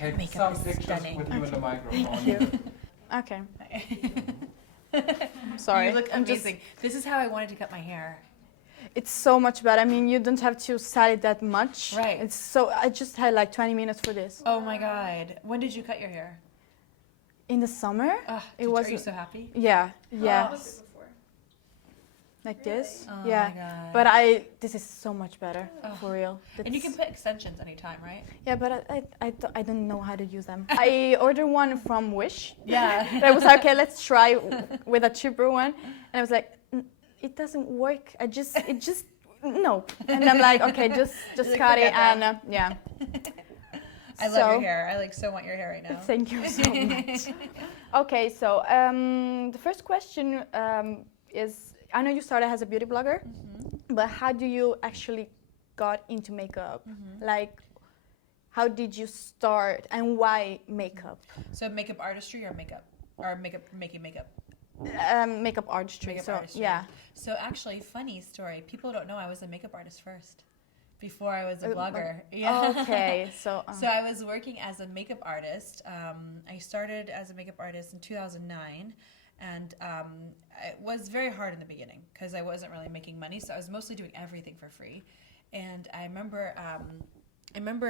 Take Makeup some is pictures stunning. with you in the microphone. Thank you. Okay. Sorry. You look I'm just- amazing. This is how I wanted to cut my hair. It's so much better. I mean, you don't have to style it that much. Right. It's so. I just had like 20 minutes for this. Oh my God. When did you cut your hair? In the summer, Are you so happy? yeah, yeah, How was it before? like this. Oh Yeah. my God. But this is so much better, for real. And you can put extensions anytime, right? Yeah, but I don't know how to use them. I ordered one from Wish. Yeah. And I was like, okay, let's try with a cheaper one. And I was like, it doesn't work. No. And I'm like, okay, just like, cut it forget that. and yeah. I love your hair. I so want your hair right now. Thank you so much. Okay, so the first question is, I know you started as a beauty blogger, but how do you actually got into makeup? Like, how did you start and why makeup? So makeup artistry or makeup? Or making makeup? Makeup artistry. Makeup so artistry. yeah. So actually, funny story. People don't know I was a makeup artist first, before I was a blogger. Okay, so. So I was working as a makeup artist. I started as a makeup artist in 2009, and it was very hard in the beginning because I wasn't really making money. So I was mostly doing everything for free. And I remember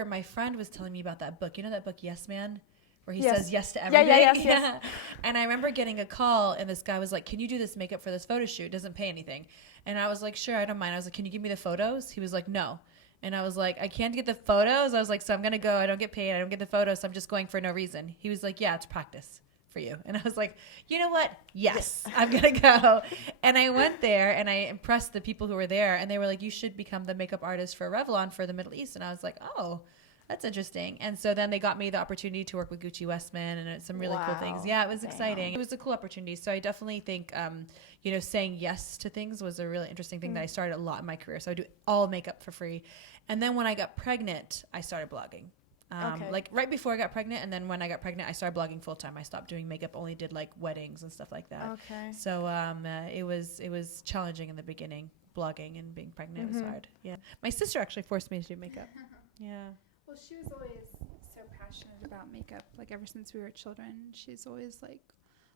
my friend was telling me about that book. You know that book, Yes Man? Where he says yes to everything. Yes. And I remember getting a call, and this guy was like, "Can you do this makeup for this photo shoot? It doesn't pay anything." And I was like, "Sure, I don't mind." I was like, "Can you give me the photos?" He was like, "No." And I was like, "I can't get the photos." I was like, "So I'm gonna go. I don't get paid. I don't get the photos. So I'm just going for no reason." He was like, "Yeah, it's practice for you." And I was like, "You know what? Yes, I'm gonna go." And I went there, and I impressed the people who were there, and they were like, "You should become the makeup artist for Revlon for the Middle East." And I was like, "Oh, that's interesting." And so then they got me the opportunity to work with Gucci Westman and some really cool things. Yeah, it was exciting. It was a cool opportunity. So I definitely think, saying yes to things was a really interesting thing that I started a lot in my career. So I do all makeup for free. And then when I got pregnant, I started blogging. Like right before I got pregnant, and then when I got pregnant, I started blogging full time. I stopped doing makeup, only did like weddings and stuff like that. Okay. So it was challenging in the beginning, blogging and being pregnant was hard. Yeah. My sister actually forced me to do makeup. Yeah. Well, she was always so passionate about makeup. Like ever since we were children, she's always like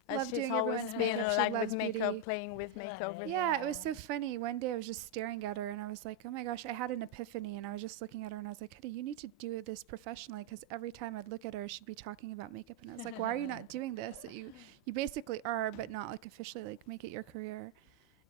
loved She's doing always everyone's been makeup. She like with loves makeup, beauty. playing with makeup. Yeah, it was so funny. One day I was just staring at her and I was like, oh my gosh, I had an epiphany, and I was just looking at her and I was like, Huda, you need to do this professionally, because every time I'd look at her, she'd be talking about makeup, and I was like, why are you not doing this? That you basically are, but not like officially, like make it your career.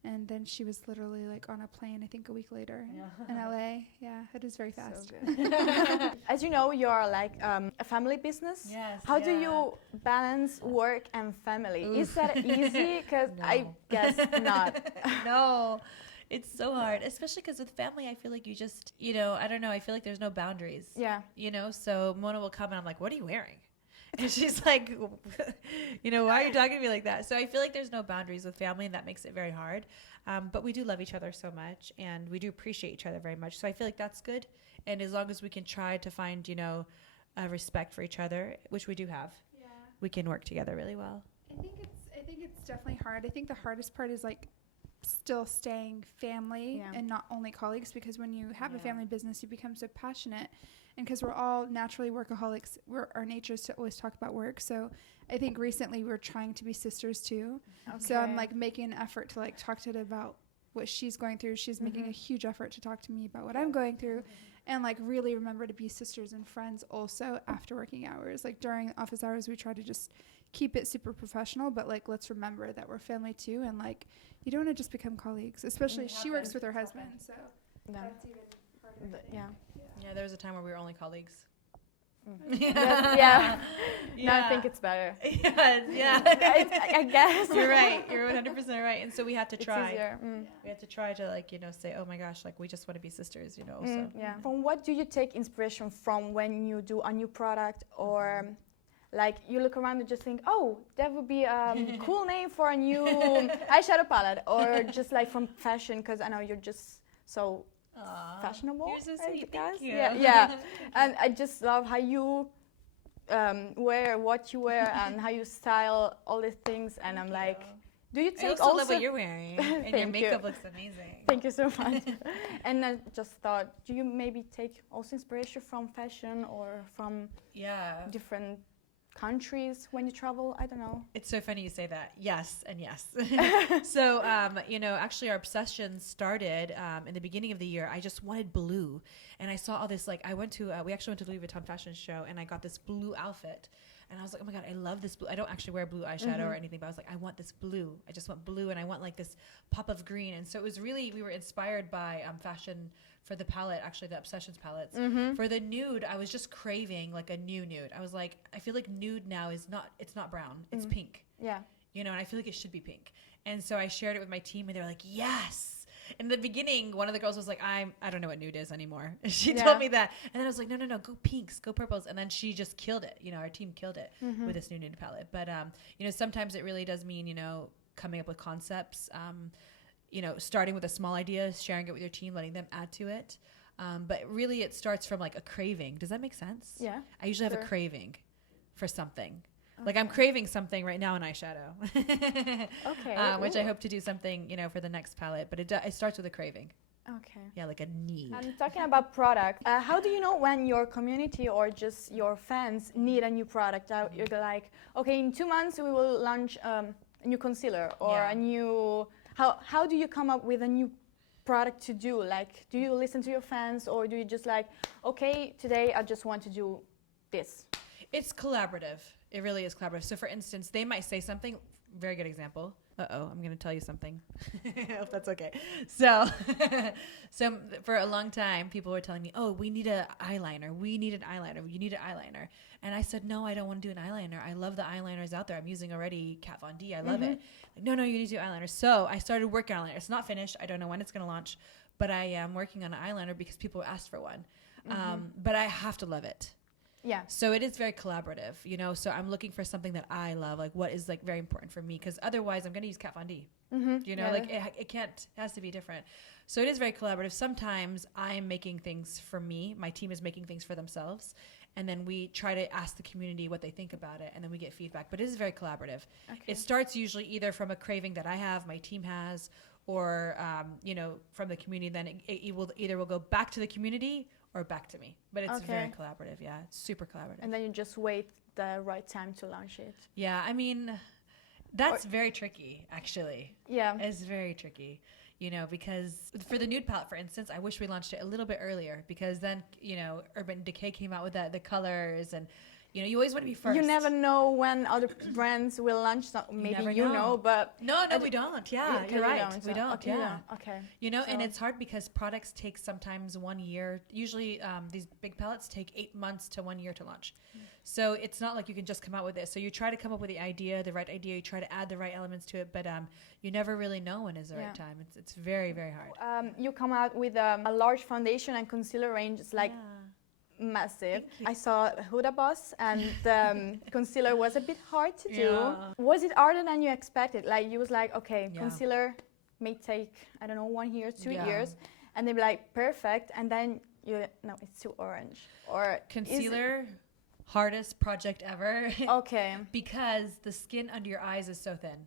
And then she was literally like on a plane, I think a week later in LA. Yeah, it is very fast. So good. As you know, you're like a family business. Yes. How do you balance work and family? Is that easy? Because I guess not. No, it's so hard, especially because with family, I feel like you just, I don't know, I feel like there's no boundaries. Yeah. So Mona will come and I'm like, what are you wearing? And she's like, why are you talking to me like that? So I feel like there's no boundaries with family, and that makes it very hard. But we do love each other so much, and we do appreciate each other very much. So I feel like that's good. And as long as we can try to find, a respect for each other, which we do have, we can work together really well. I think it's definitely hard. I think the hardest part is like still staying family and not only colleagues, because when you have a family business, you become so passionate. And because we're all naturally workaholics, our nature is to always talk about work. So I think recently we're trying to be sisters too. Okay. So I'm like making an effort to like talk to her about what she's going through. She's making a huge effort to talk to me about what I'm going through, and like really remember to be sisters and friends also after working hours. Like during office hours, we try to just keep it super professional, but like let's remember that we're family too, and like you don't want to just become colleagues, especially she works with her husband, so that's even harder. Yeah, there was a time where we were only colleagues. Yeah. No, I think it's better. Yeah. I guess. You're right. You're 100% right. And so we had to try. Easier. We had to try to say, oh my gosh, like we just want to be sisters, so. Yeah. From what do you take inspiration from when you do a new product, or like you look around and just think, oh, that would be a cool name for a new eyeshadow palette, or just like from fashion, because I know you're just so fashionable. You're so sweet. Guys. Thank you. Yeah. And I just love how you wear what you wear and how you style all these things. And I'm like, Do you I take also love what you're wearing, and your Thank makeup you. looks amazing. Thank you so much. And I just thought, do you maybe take also inspiration from fashion or from different countries when you travel? I don't know. It's so funny you say that. Yes and yes. So, actually our obsession started in the beginning of the year. I just wanted blue. And I saw all this, like, we actually went to the Louis Vuitton fashion show, and I got this blue outfit. And I was like, oh my God, I love this blue. I don't actually wear blue eyeshadow or anything, but I was like, I want this blue. I just want blue, and I want like this pop of green. And so it was really, we were inspired by fashion for the palette, actually the Obsessions palettes. For the nude, I was just craving like a new nude. I was like, I feel like nude now it's not brown, it's pink. Yeah. And I feel like it should be pink. And so I shared it with my team, and they were like, yes. In the beginning, one of the girls was like, I don't know what nude is anymore. She told me that. And then I was like, no, go pinks, go purples. And then she just killed it. Our team killed it with this new nude palette. But, sometimes it really does mean, coming up with concepts, starting with a small idea, sharing it with your team, letting them add to it. But really it starts from like a craving. Does that make sense? Yeah. I usually have a craving for something. Okay. Like I'm craving something right now in eyeshadow. Okay. Which I hope to do something, for the next palette. But it starts with a craving. Okay. Yeah, like a need. And talking about product, how do you know when your community or just your fans need a new product? You're like, okay, in 2 months we will launch a new concealer or a new... How do you come up with a new product to do? Like, do you listen to your fans, or do you just like, okay, today I just want to do this? It's collaborative. It really is collaborative. So for instance, they might say something, very good example. I'm going to tell you something. I hope that's okay. So for a long time, people were telling me, oh, we need an eyeliner. We need an eyeliner. You need an eyeliner. And I said, no, I don't want to do an eyeliner. I love the eyeliners out there. I'm using already Kat Von D. I love it. Like, no, you need to do eyeliner. So I started working on it. It's not finished. I don't know when it's going to launch, but I am working on an eyeliner because people asked for one. But I have to love it. Yeah. So it is very collaborative, so I'm looking for something that I love, like what is like very important for me, because otherwise I'm going to use Kat Von D. It has to be different. So it is very collaborative. Sometimes I'm making things for me. My team is making things for themselves. And then we try to ask the community what they think about it, and then we get feedback. But it is very collaborative. Okay. It starts usually either from a craving that I have, my team has, or, from the community. Then it will go back to the community or back to me. But it's very collaborative. Yeah, it's super collaborative. And then you just wait the right time to launch it. Yeah, I mean, that's very tricky, actually. Yeah. It's very tricky, because for the nude palette, for instance, I wish we launched it a little bit earlier, because then, Urban Decay came out with the colors, and, you always want to be first. You never know when other brands will launch. Maybe you know, but... No, we don't. Yeah, you're right. We don't, okay, yeah. Okay. And it's hard because products take sometimes 1 year. Usually these big palettes take 8 months to 1 year to launch. So it's not like you can just come out with this. So you try to come up with the right idea. You try to add the right elements to it, but you never really know when is the right time. It's very, very hard. You come out with a large foundation and concealer range. It's like... massive. I saw Huda Boss, and concealer was a bit hard to do. Was it harder than you expected? Like you was like, okay, concealer may take, I don't know, 1 year, 2 years, and they'd be like, perfect, and then no, it's too orange. Or concealer, hardest project ever. Okay. Because the skin under your eyes is so thin.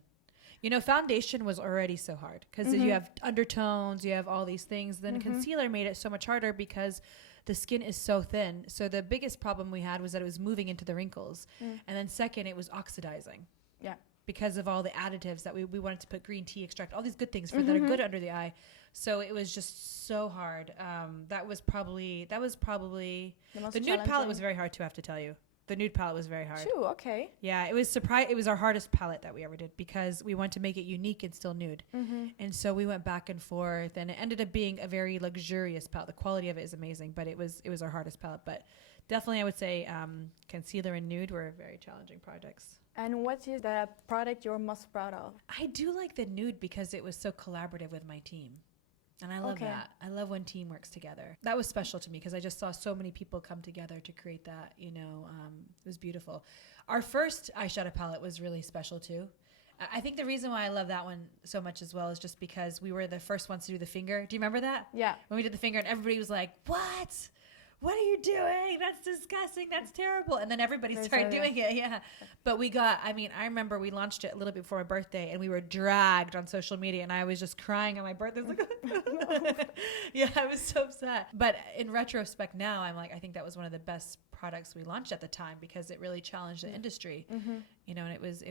Foundation was already so hard because you have undertones, you have all these things. Then concealer made it so much harder because the skin is so thin. So the biggest problem we had was that it was moving into the wrinkles. And then second, it was oxidizing. Yeah. Because of all the additives that we wanted to put, green tea extract, all these good things that are good under the eye. So it was just so hard. That was probably the nude palette was very hard too, I have to tell you. The nude palette was very hard. True, okay. Yeah, it was our hardest palette that we ever did because we wanted to make it unique and still nude. And so we went back and forth, and it ended up being a very luxurious palette. The quality of it is amazing, but it was our hardest palette. But definitely I would say concealer and nude were very challenging projects. And what is the product you're most proud of? I do like the nude because it was so collaborative with my team. And I love that. I love when team works together. That was special to me because I just saw so many people come together to create that, it was beautiful. Our first eyeshadow palette was really special too. I think the reason why I love that one so much as well is just because we were the first ones to do the finger. Do you remember that? Yeah. When we did the finger and everybody was like, what? what are you doing? That's disgusting. That's terrible. And then everybody started doing it. Yeah. But I remember we launched it a little bit before my birthday and we were dragged on social media and I was just crying on my birthday. Yeah, I was so upset. But in retrospect now, I'm like, I think that was one of the best products we launched at the time because it really challenged the industry, you know, and it was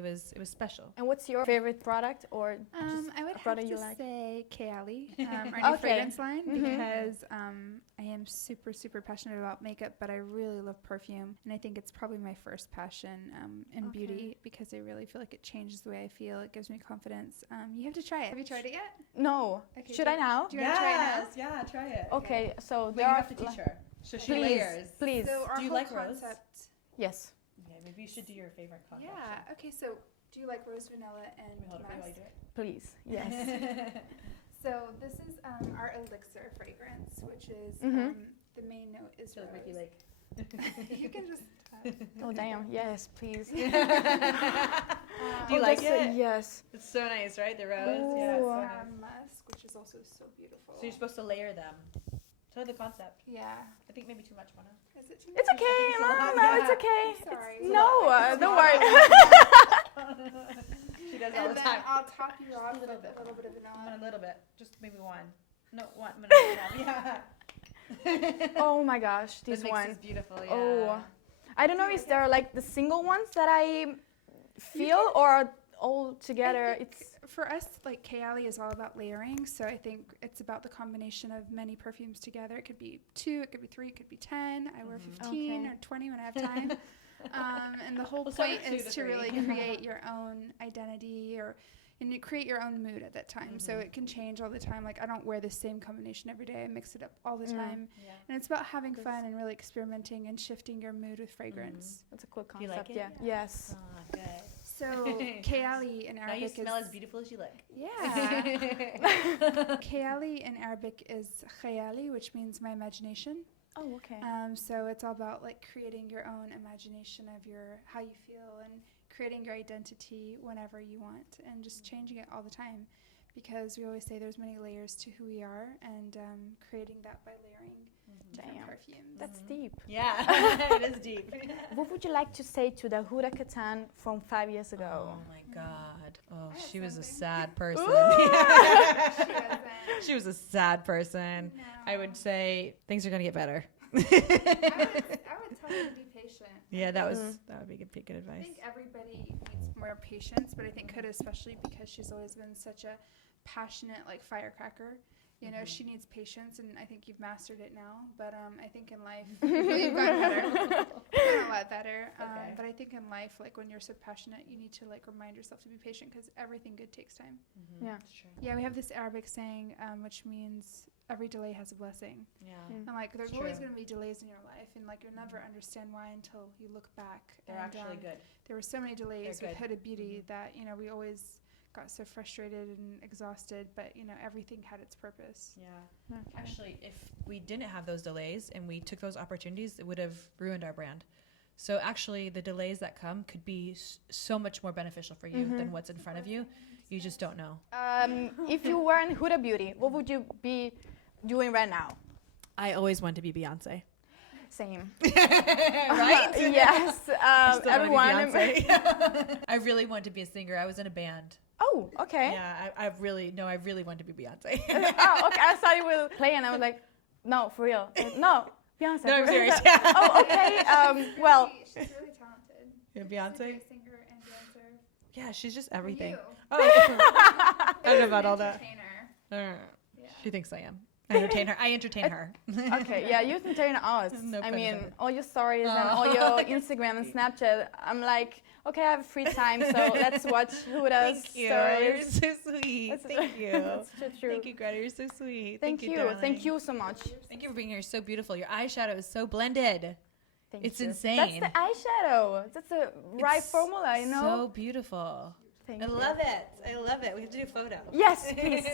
special. And what's your favorite product or I would have to say Kayali, our new Okay. fragrance line, because I am super, super passionate about makeup, but I really love perfume. And I think it's probably my first passion in beauty because I really feel like it changes the way I feel. It gives me confidence. You have to try it. Have you tried it yet? No. Okay, Should I now? Do you want to try it now? Yeah, try it. Okay, so Wait, there you are have to teach her. So she please, layers. please. So our Do you whole like rose? concept. Yes. Yeah, maybe you should do your favorite concept. Yeah. Okay. So do you like rose, vanilla, and musk? Please. Yes. So this is our elixir fragrance, which is the main note is rose. You can just. Oh damn. Yes, please. Do you like it? Yes. It's so nice, right? The rose. Ooh. Yeah. Our musk, which is also so beautiful. So you're supposed to layer them. Tell her the concept. Yeah. I think maybe too much, Mona. Is it too much? It's okay. No, it's okay. Sorry. Don't worry. She does it all And the then time. I'll top you off with a little bit of A vanilla. little bit. Just maybe one. No, 1 minute. Yeah. Oh my gosh, This this makes one. this beautiful. Yeah. Oh, I don't know if they're like the single ones that I feel or all together. I think for us, like Kayali is all about layering. So I think it's about the combination of many perfumes together. It could be 2, it could be 3, it could be 10. I wear 15 or 20 when I have time. And the whole point is to really create your own identity and you create your own mood at that time. So it can change all the time. Like I don't wear the same combination every day. I mix it up all the time. Yeah. And it's about having fun and really experimenting and shifting your mood with fragrance. That's a cool Do you concept. like it? Yeah. Yes. Oh, good. So Kayali in Now you Arabic smell is as beautiful as you look. yeah. Kayali in Arabic is khayali, which means my imagination. Oh, okay. So it's all about like creating your own imagination of how you feel and creating your identity whenever you want and just changing it all the time because we always say there's many layers to who we are and creating that by layering different perfumes. That's deep. Yeah, it is deep. What would you like to say to the Huda Kattan from 5 years ago? Oh my God. Oh, I have she was a something. sad person. She doesn't. She was a sad person. No. I would say things are going to get better. I would tell her to be patient. Yeah, that would be good I advice. think everybody needs more patience, but I think Huda especially because she's always been such a passionate like firecracker. You know, she needs patience, and I think you've mastered it now. But I think in life, you've gotten better. You've gotten a lot better. But I think in life, like when you're so passionate, you need to like remind yourself to be patient because everything good takes time. Yeah. That's true. Yeah, we have this Arabic saying, which means every delay has a blessing. Yeah. And like, there's It's always true. going to be delays in your life, and like you'll never understand why until you look back. They're and, actually good. There were so many delays They're with good. Huda Beauty that we always got so frustrated and exhausted, but everything had its purpose. Yeah. Okay. Actually, if we didn't have those delays and we took those opportunities, it would have ruined our brand. So actually, the delays that come could be so much more beneficial for you than what's in front of you. You just don't know. If you were in Huda Beauty, what would you be doing right now? I always want to be Beyonce. Same. Right? Yes. Everyone. I really want to be a singer. I was in a band. Oh, okay. Yeah, I really want to be Beyonce. Oh, okay. I thought you were playing. I was like, no, for real. No, Beyonce. No, I'm for real. serious. Yeah. Oh, okay. Well. She's really talented. Yeah, She's a Beyonce? great singer and dancer. Yeah, she's just everything. You. Oh, I don't know about all that. Entertainer. She thinks I am. I entertain her. Okay, yeah, you entertain us. No I pun mean, intended. all your stories and all your Instagram and Snapchat. I'm like, okay, I have free time, so let's watch Huda's Thank you. stories. You're so sweet. That's- Thank you. That's so true. Thank you, Greta. You're so sweet. Thank you. darling. Thank you so much. Thank you for being here. So beautiful. Your eyeshadow is so blended. Thank It's you. insane. That's the eyeshadow. That's the right It's formula, you know? So beautiful. Thank I you. love it. I love it. We have to do a photo. Yes, please.